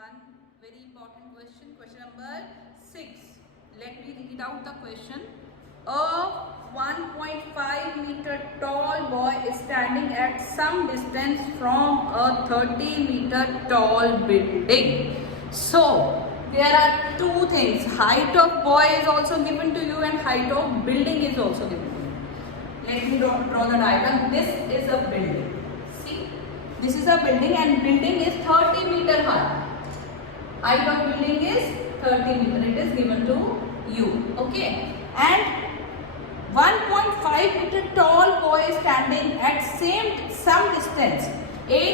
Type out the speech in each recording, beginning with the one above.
one very important question, question number 6. Let me read out the question. A 1.5 meter tall boy is standing at some distance from a 30 meter tall building. So there are two things. Height of boy is also given to you and height of building is also given to you. Let me draw the diagram. This is a building. See, this is a building and building is 30 meter high. Height of building is 30 meter. It is given to you. Okay. And 1.5 meter tall boy is standing at some distance. एक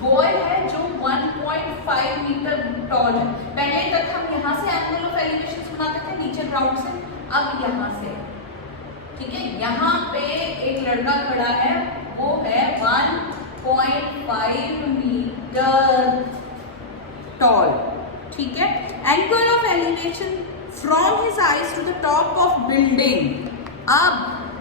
boy है जो 1.5 metre toll है. पहले तक हम यहाँ से angle of elevation बनाते थे नीचे ग्राउंड से, अब यहाँ से. ठीक है, यहाँ पे एक लड़का खड़ा है, वो है 1.5 मीटर टॉल. ठीक है, angle of elevation from his eyes to the top of building. अब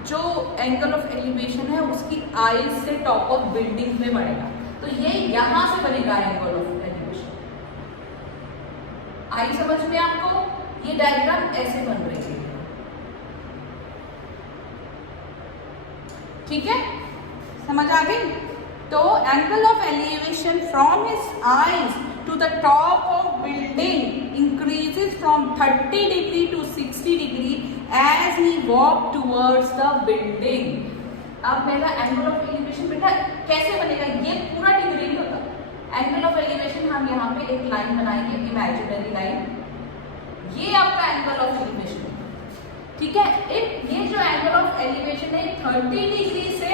जो एंगल ऑफ एलिवेशन है उसकी आईज से टॉप ऑफ बिल्डिंग में बढ़ेगा, तो ये यहां से बनेगा एंगल ऑफ एलिवेशन. आई समझ में आपको? ये डायग्राम ऐसे बन रही है. ठीक है, समझ आ गई? तो angle of elevation from his eyes to the top of building increases from 30 degree to 60 degree as he walk towards the building. अब मेरा एंगल ऑफ एलिवेशन बेटा कैसे बनेगा? ये पूरा डिग्री नहीं होता. एंगल ऑफ एलिवेशन हम यहाँ पे एक लाइन बनाएंगे, इमेजिनरी लाइन. ये आपका एंगल ऑफ एलिवेशन है. ठीक है, ये जो एंगल ऑफ एलिवेशन है 30 डिग्री से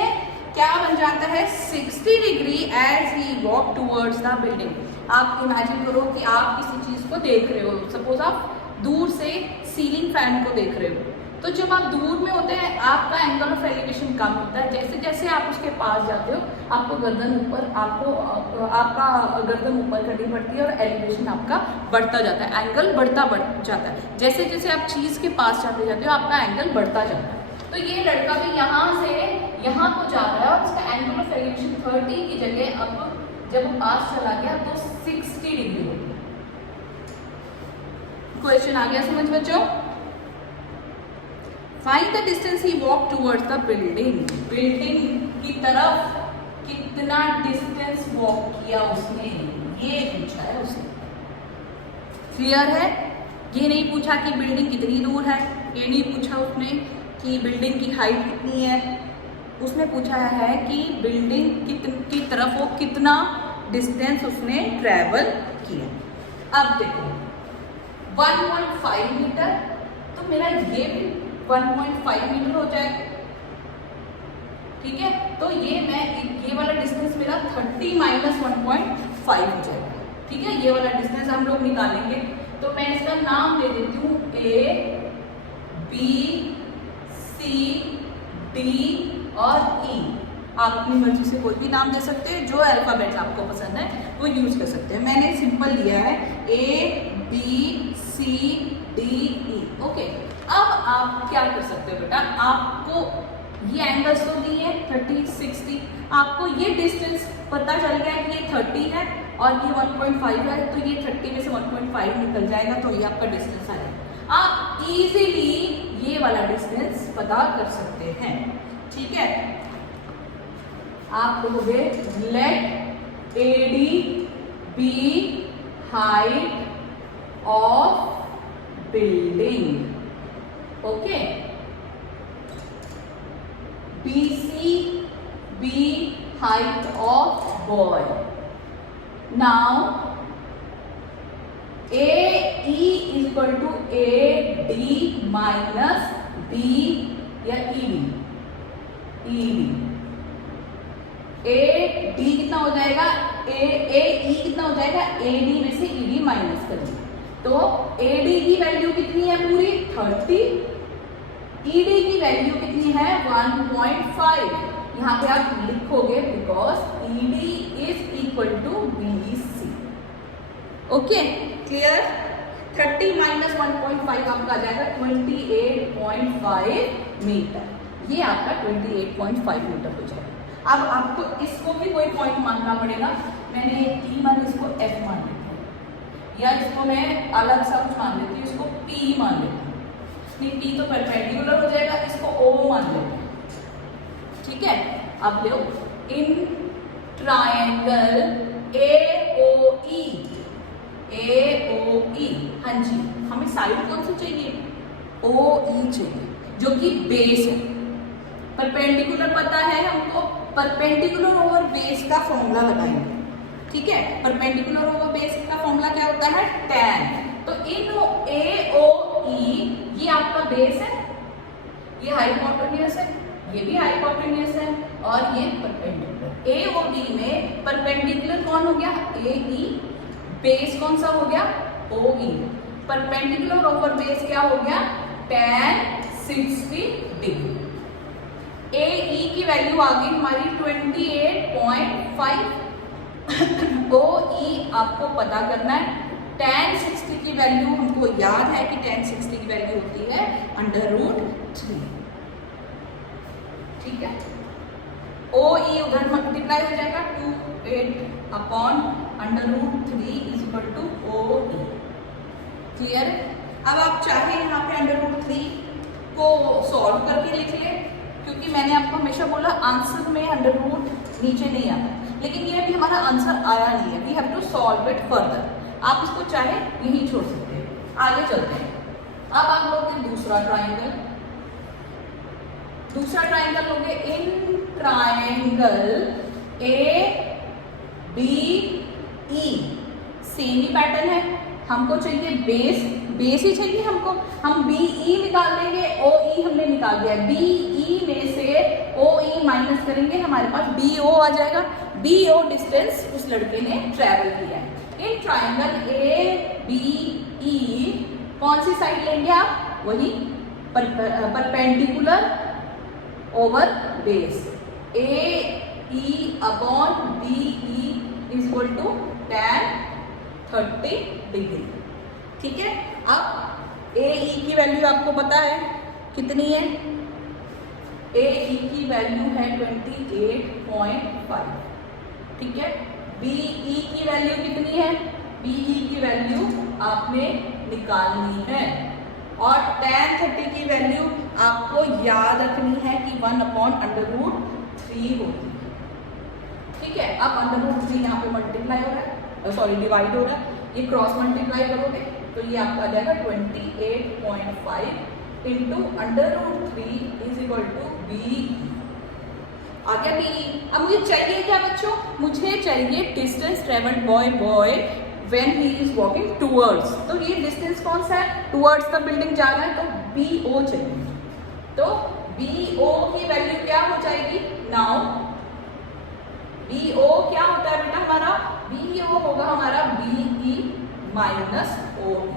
क्या बन जाता है 60 degree as he walk towards the building. आप इमेजिन करो कि आप किसी चीज को देख रहे हो. सपोज आप दूर से सीलिंग फैन को देख रहे हो, तो जब आप दूर में होते हैं आपका एंगल ऑफ एलिवेशन कम होता है. जैसे जैसे आप उसके पास जाते हो आपको गर्दन ऊपर, आपका गर्दन ऊपर करनी पड़ती है और एलिवेशन आपका बढ़ता जाता है, एंगल बढ़ता जाता है. जैसे जैसे आप चीज के पास जाते जाते हो आपका एंगल बढ़ता जाता है. तो ये लड़का भी यहाँ से यहाँ को जा रहा है और उसका एंगल ऑफ एलिवेशन 30 की जगह अब जब वो पास चला गया तो 60 डिग्री हो गया. क्वेश्चन आ गया समझ बच्चों? Find the distance he walk towards the building. Building की तरफ कितना डिस्टेंस वॉक किया उसने, ये पूछा है उसने. क्लियर है? ये नहीं पूछा कि बिल्डिंग कितनी दूर है, ये नहीं पूछा उसने कि बिल्डिंग की हाइट कितनी है. उसने पूछा है कि बिल्डिंग की तरफ वो कितना डिस्टेंस उसने ट्रैवल किया. अब देखो 1.5 मीटर, तो मेरा ये भी 1.5 मीटर हो जाएगा. ठीक है, तो ये वाला डिस्टेंस मेरा 30 माइनस 1.5 हो जाएगा. ठीक है, ये वाला डिस्टेंस हम लोग निकालेंगे. तो मैं इसका नाम दे देती हूँ A, B, C, D और E. आप अपनी मर्जी से कोई भी नाम दे सकते हैं, जो अल्फाबेट आपको पसंद है वो यूज कर सकते हैं. मैंने सिंपल लिया है A, B, C, D, E. Okay, अब आप क्या कर सकते हो बेटा, आपको ये एंगल्स तो दिए हैं 30, 60. आपको ये डिस्टेंस पता चल गया कि ये 30 है और ये 1.5 है, तो ये 30 में से 1.5 निकल जाएगा, तो ये आपका डिस्टेंस आएगा. आप इजीली ये वाला डिस्टेंस पता कर सकते हैं. ठीक है, आप कहोगे let AD be height of building. Okay, BC be height of boy. Now AE is equal to AD minus B या ED. AD कितना हो जाएगा, AE कितना हो जाएगा, AD में से ED माइनस करेंगे. तो AD की वैल्यू कितनी है पूरी 30, ED की वैल्यू कितनी है 1.5. यहाँ पे आप लिखोगे because ED is equal to BC. Okay, clear? 30 minus 1.5 आपका आ जाएगा 28.5 मीटर. ये आपका 28.5 मीटर हो जाएगा. अब आपको इसको भी कोई पॉइंट मानना पड़ेगा. मैंने E मान इसको F मान लिया. या इसको मैं अलग सा कुछ मान लेती हूँ, इसको P मान लेती हूँ, नहीं P तो परपेंडिकुलर हो जाएगा, इसको O मान लेते हैं, ठीक है। अब लो इन ट्रायंगल AOE, हाँ जी, हमें साइड कौन सी चाहिए, OE चाहिए, जो कि बेस है। परपेंडिकुलर पता है हमको, परपेंडिकुलर ओवर बेस का फॉर्मूला लगाएंगे, ठीक है। परपेंडिकुलर ओवर बेस का फॉर्मूला क्या होता है, tan। तो इन AOE, ये आपका बेस है, ये हाइपोटेन्यूज है, ये भी हाइपोटेन्यूज है, और ये परपेंडिकुलर। AOB में परपेंडिकुलर कौन हो गया, AE, बेस कौन सा हो गया, OE। परपेंडिकुलर ओवर बेस क्या हो गया, tan 60 डिग्री। AE की वैल्यू आ गई हमारी 28.5। OE आपको पता करना है, tan 60 की वैल्यू हमको याद है कि tan 60 की वैल्यू होती है √3, ठीक है। OE उधर मल्टीप्लाई हो जाएगा, 28/√3 = OE, क्लियर। अब आप चाहे यहाँ पे √3 को सॉल्व करके लिख ले, क्योंकि मैंने आपको हमेशा बोला आंसर में √ नीचे नहीं आता, लेकिन ये भी हमारा आंसर आया नहीं है, we have to solve it further. आप इसको चाहे यहीं छोड़ सकते हैं, आगे चलते हैं। अब आप लोगे दूसरा ट्राइंगल, लोगे in triangle ABE, same he pattern है, हमको चाहिए बेस ही चाहिए हमको, हम BE निकाल देंगे, OE हमने निकाल दिया, BE में से OE माइनस करेंगे, हमारे पास BO आ जाएगा। BO डिस्टेंस उस लड़के ने ट्रेवल किया है। इन ट्राइंगल ABE कौन सी साइड लेंगे आप, वही perpendicular over base, AE/BE = tan 30 degree, ठीक है। अब AE की वैल्यू आपको पता है कितनी है, AE की वैल्यू है 28.5, ठीक है। BE की वैल्यू कितनी है, BE की वैल्यू आपने निकालनी है, और tan 30 की वैल्यू आपको याद रखनी है कि 1/√3 होती है, ठीक है। अब √3 यहाँ पे मल्टीप्लाई हो रहा है, सॉरी डिवाइड हो रहा है, ये क्रॉस मल्टीप्लाई करोगे तो ये आपका आ जाएगा 28.5 × √3 = BE, आ गया BE। अब मुझे चाहिए क्या बच्चों, मुझे चाहिए distance travelled by boy when he is walking towards, तो ये डिस्टेंस कौन सा है, टूवर्ड्स द बिल्डिंग जा रहा है, तो BO चाहिए। तो BO की वैल्यू क्या हो जाएगी, नाउ BO क्या होता है बेटा हमारा, BO होगा हमारा BE - OE,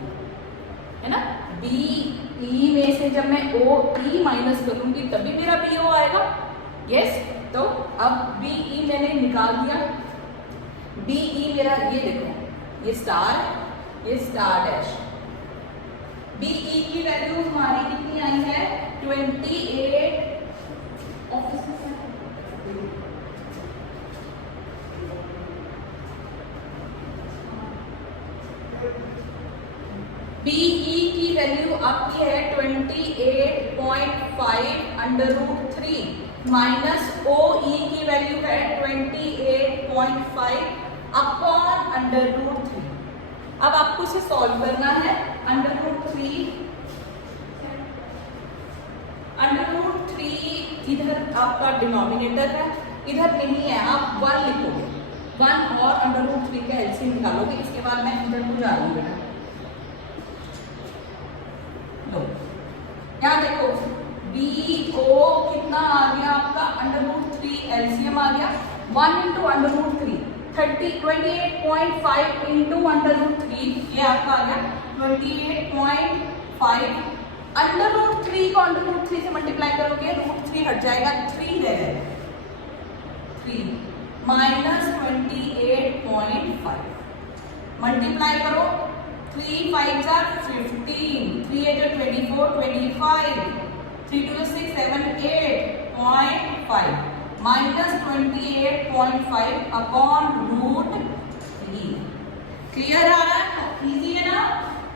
है ना। BE में से जब मैं OE माइनस करूंगी तभी मेरा BO आएगा, यस। तो अब BE मैंने निकाल दिया, BE मेरा ये देखो, ये स्टार डैश। BE की वैल्यू हमारी कितनी आई है, 28 BE की वैल्यू आपकी है 28.5 √3 OE की वैल्यू है 28.5 √3। अब आपको इसे सॉल्व करना है, √3 इधर आपका डिनोमिनेटर है, इधर नहीं है, आप 1 लिखोगे, 1 और √3 का एलसीएम निकालोगे। इसके बाद मैं इधर को जा रही हूँ बेटा, लो यहाँ देखो BO कितना आ गया आपका, √3 एलसीएम आ गया, 1 × √3 28.5 × √3, ये आपका आ गया 28.5 √3 को √3 से मल्टीप्लाई करोगे, √3 हट जाएगा, 3 रह जाएगा, 3 -28.5 मल्टीप्लाई करो, 3 5 × 15, 3 8 × 24 25, 3 2 6 7 8.5 -28.5 √3, क्लियर आ रहा है? इजी है ना,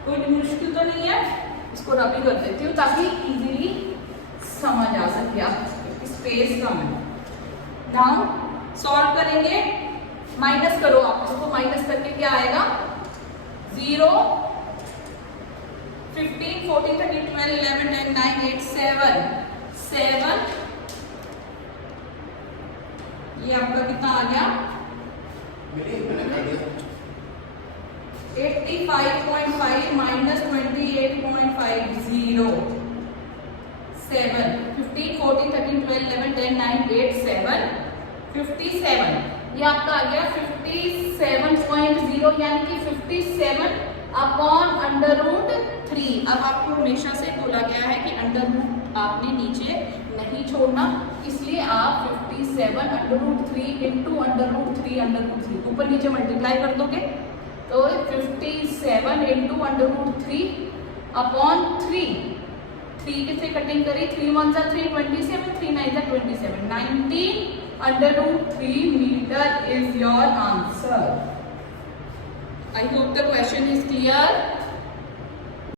कोई मुश्किल तो नहीं है। इसको रबी कर देती हूँ ताकि इजीली समझ आ सके, आप स्पेस कम है। नाउ सॉल्व करेंगे, माइनस करो आप इसको, माइनस करके क्या आएगा 0 15 14 13 12 11 10 9 8 7 ये आपका कितना आ गया 85.5 माइनस 28.50 7 15 14 13 12 11 10 9 8 7 57 ये आपका आ गया 57.0 यानी कि 57 अपॉन अंडर रूट 3। अब आपको हमेशा से बोला गया है कि अंडर रूट आपने नीचे नहीं छोड़ना, इसलिए आप 57 under root 3 into under root 3 under root 3 ऊपर नीचे मल्टीप्लाई कर दोगे तो 57 इंटू अंडर रूट 3 अपॉन 3 कितने कटिंग करी 3 1 जा 3 27 3 9 जा 27 19 under root 3 metre is your answer. I hope the question is clear.